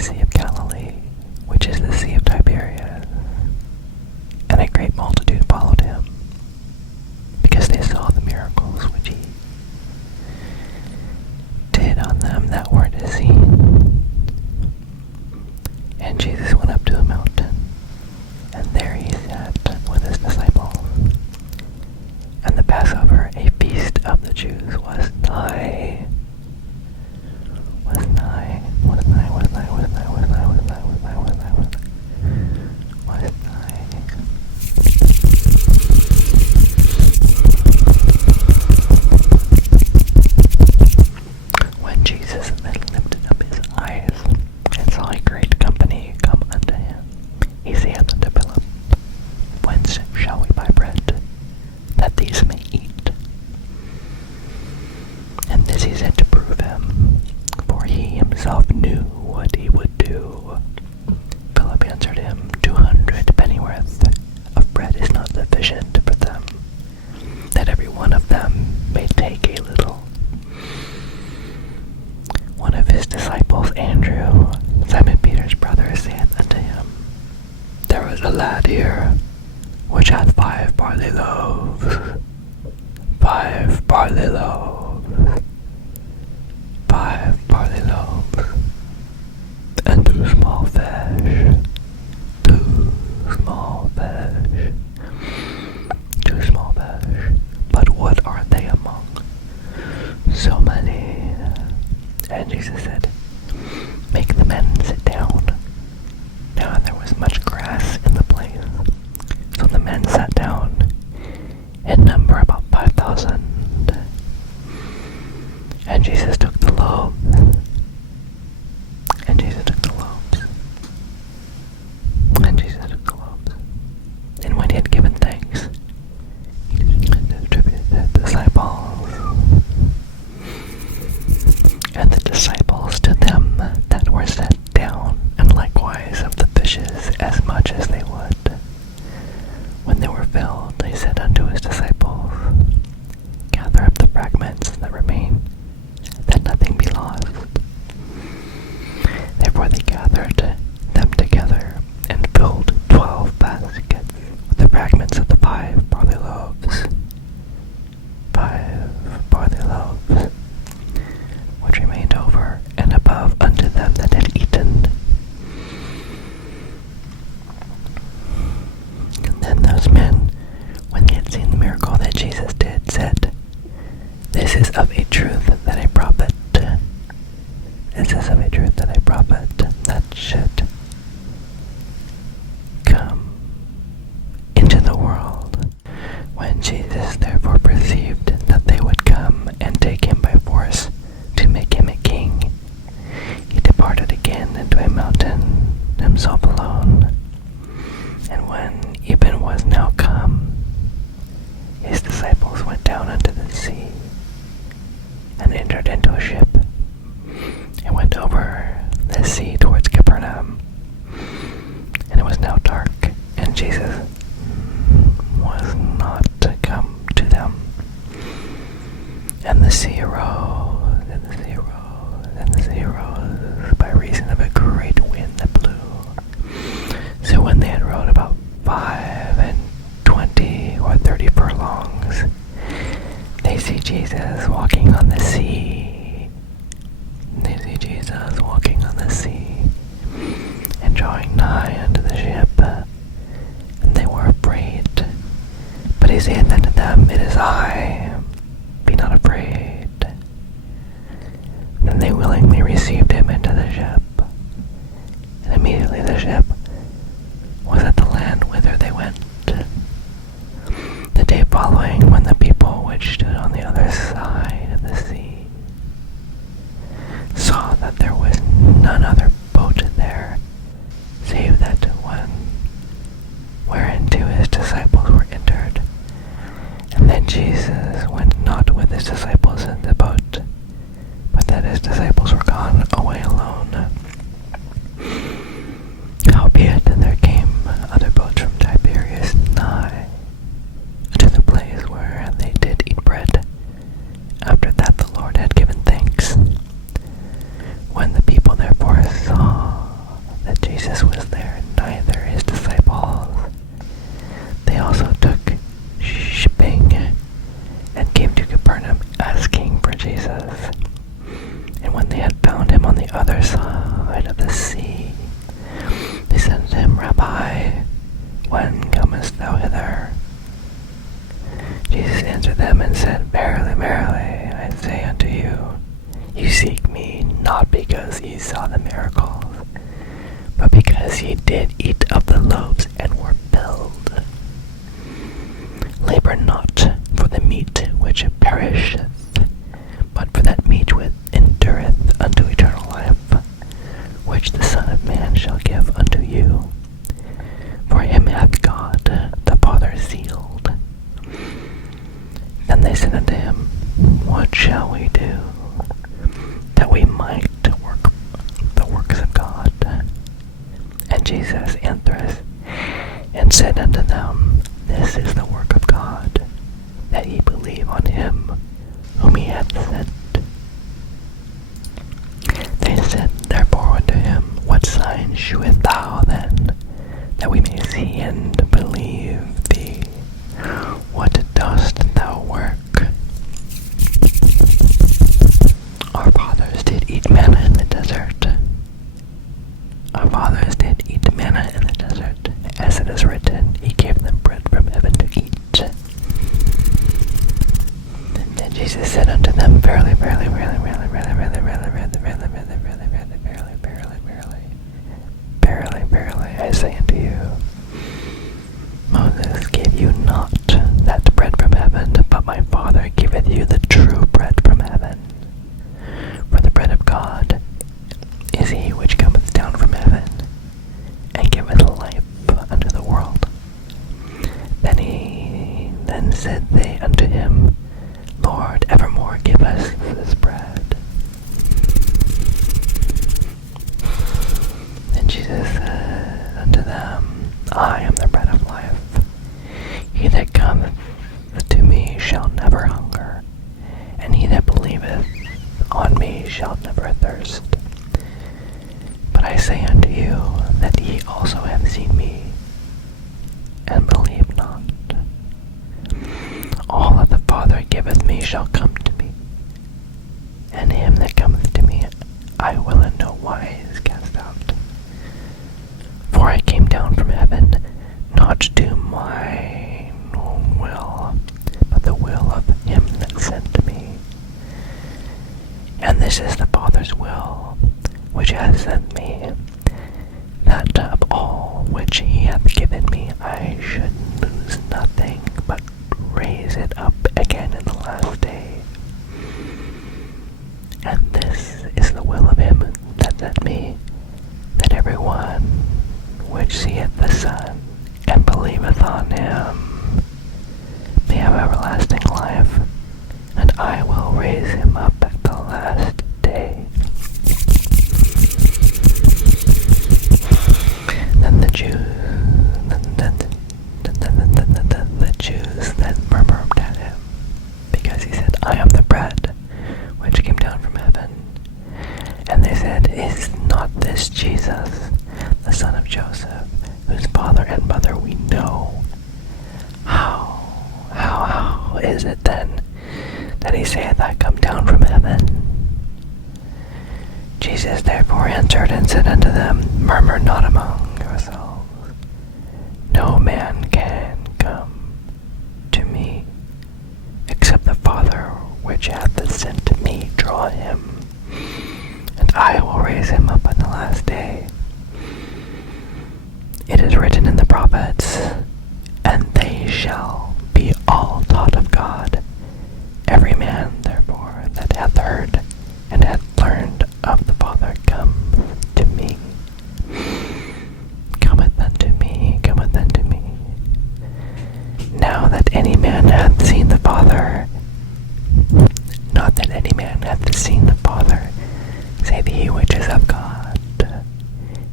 Sea of Galilee, which is the Sea of Tiberias. And a great multitude followed him, because they saw the miracles which he did on them that were diseased. And Jesus went up to a mountain, and there he sat with his disciples. And the Passover, a feast of the Jews, was nigh. When Jesus then lifted up his eyes and saw a great company come unto him, he saith unto Philip, Whence shall we buy bread, that these may eat? And this he said to prove him, for he himself knew what he would do. Philip answered him, 200 pennyworth of bread is not sufficient for them, that every one of them may take a little. One of his disciples, Andrew, Simon Peter's brother, saith unto him, There is a lad here, which hath 5 barley loaves. 5 barley loaves. 5 barley loaves. And 2 small fish. 2 small fish. 2 small fish. But what are they among so many? And Jesus said, Make the men sit down. Now there was much grass in the place. So the men sat down, in number about 5,000. And Jesus took the loaves. And Jesus took the loaves. And Jesus took the loaves. And when he had given thanks, he distributed the disciples. And the disciples to them that were set down, and likewise of the fishes as much as they would. When they were filled, he said unto his disciples, Gather up the fragments that remain, that nothing be lost. Therefore they gathered them together, and filled 12 baskets with the fragments of the 5 barley loaves. 5 barley loaves, which remained over and above unto them that had eaten. And then those men, when they had seen the miracle that Jesus did, said, This is of a truth that a prophet, this is of a truth that a prophet that should come into the world. When Jesus therefore perceived that they would come and take him by force to make him a king, he departed again into a mountain, himself alone. And when even was now come, his disciples went down unto the sea, and entered into a ship, and went over the sea towards Capernaum. And it was now dark, and Jesus was not come to them. And the sea arose, and the sea arose, and the sea arose, by reason of a great wind that blew. So when they had rowed about 25 or 30 furlongs, they see Jesus walking on the sea. They see Jesus walking on the sea, and drawing nigh unto the ship. And they were afraid. But he saith unto them, It is I, be not afraid. Then they willingly received him into the ship. And immediately the ship was at the land whither they went. The day following, when the people which stood on the other side of the sea saw that there was none other boat there, save that one whereinto his disciples were entered, and then Jesus Jesus. And when they had found him on the other side of the sea, they said to him, Rabbi, when comest thou hither? Jesus answered them and said, Verily, verily, I say unto you, you seek me not because ye saw the miracles, but because ye did eat of the loaves and were filled. Labor not for the meat which perisheth, but for that meat which endureth unto eternal life, which the Son of Man shall give unto you. For him hath God the Father sealed. Then they said unto him, What shall we do, that we might work the works of God? And Jesus answereth and said unto them, This is the work of God, that ye believe on him whom he hath sent. They said therefore unto him, What sign shewest thou then, that we may see and believe thee? What dost thou work? Our fathers did eat manna in the desert. Our fathers did eat manna in the desert. As it is written, he gave them bread from heaven to eat. And Jesus said unto them, Verily, verily, verily, verily, verily, verily, verily, verily, verily, verily, verily, verily, verily, verily, verily, verily, I say unto you, Moses gave you not that bread from heaven, but my Father giveth you the true bread from heaven. For the bread of God is he which cometh down from heaven, and giveth life unto the world. Then said they unto him, Lord, evermore give us this bread. And Jesus said unto them, I am the bread of life. He that cometh to me shall never hunger, and he that believeth on me shall never thirst. But I say unto you that ye also have seen me, and believe not. All that the Father giveth me shall come to me, and him that cometh to me I will in no wise cast out. For I came down from heaven, not to do mine own will, but the will of him that sent me. And this is the Father's will, which hath sent me, that of all which he hath given me I should lose nothing, but raise it up again in the last day. And this is the will of him that sent me, that every one which seeth the Son and believeth on him may have everlasting life, and I will raise him up at the last day. Then the Jews then murmured at him, because he said, I am the bread which came down from heaven. And they said, Is not this Jesus, the son of Joseph, whose father and mother we know? How is it then that he saith, I come down from heaven? Jesus therefore answered and said unto them, Murmur not among yourselves. No man can come to me, except the Father which hath sent me draw him, and I will raise him up on the last day. It is written in the prophets, and they shall be all taught of God. Every man, therefore, that hath heard and hath learned of the Father cometh to me. Cometh unto me, cometh unto me. Now that any man hath seen the Father, not that any man hath seen the Father, save he which is of God.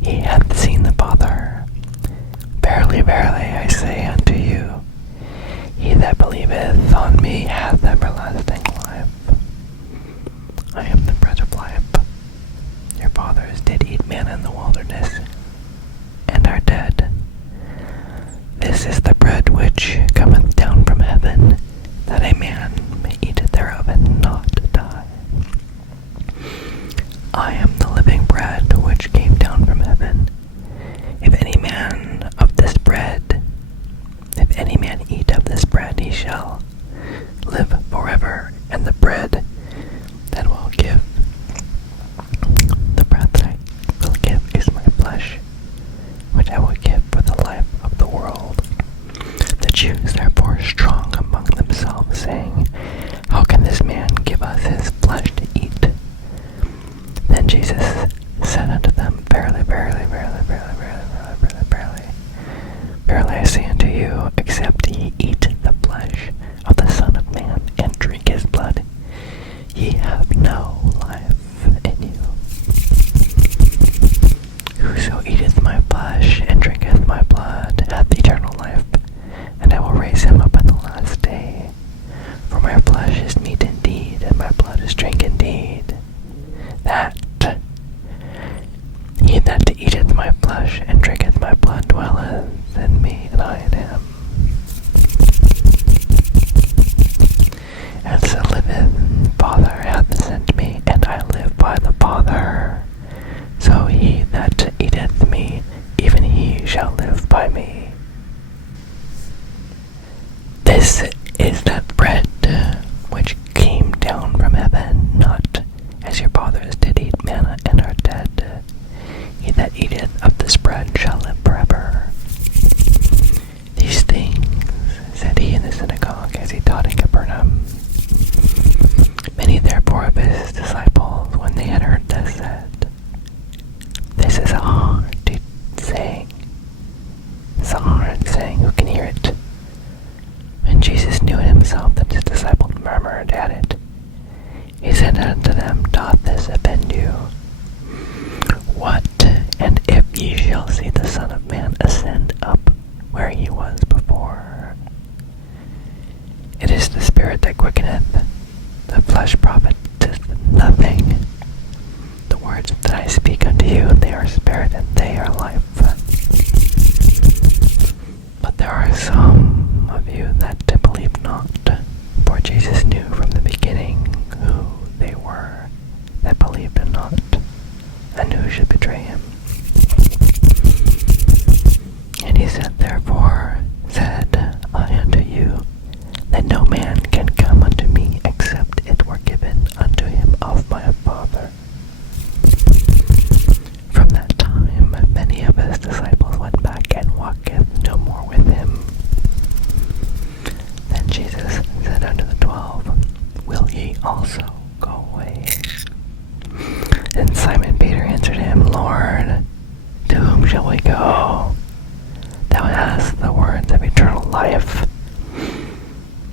He hath seen the Father. Verily, verily, I say unto you, he that believeth on me hath everlasting life. I am the bread of life. Your fathers did eat manna in the wilderness, and are dead. This is the bread which cometh down from heaven, that a man may eat thereof and not die. He said unto them, Doth this offend you? What? And if ye shall see the Son of Man ascend up where he was before? It is the Spirit that quickeneth, the flesh profiteth nothing. The words that I speak unto you, they are spirit and they are life. But there are some of you that believe not, for Jesus knew from the beginning who they were that believed not, and who should betray him. And he said, Therefore said I unto you, that no man can come unto me except it were given unto him of my Father. From that time many of his disciples went back and walketh no more with him. Then Jesus said unto the 12, Will ye also go away? Then Simon Peter answered him, Lord, to whom shall we go? Thou hast the words of eternal life,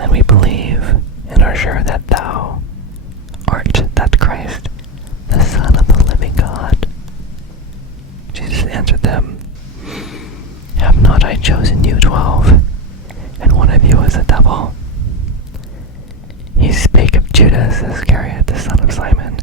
and we believe and are sure that thou art that Christ, the Son of the living God. Jesus answered them, Have not I chosen you 12, and one of you is a devil? He spake of Judas Iscariot, the son of Simon,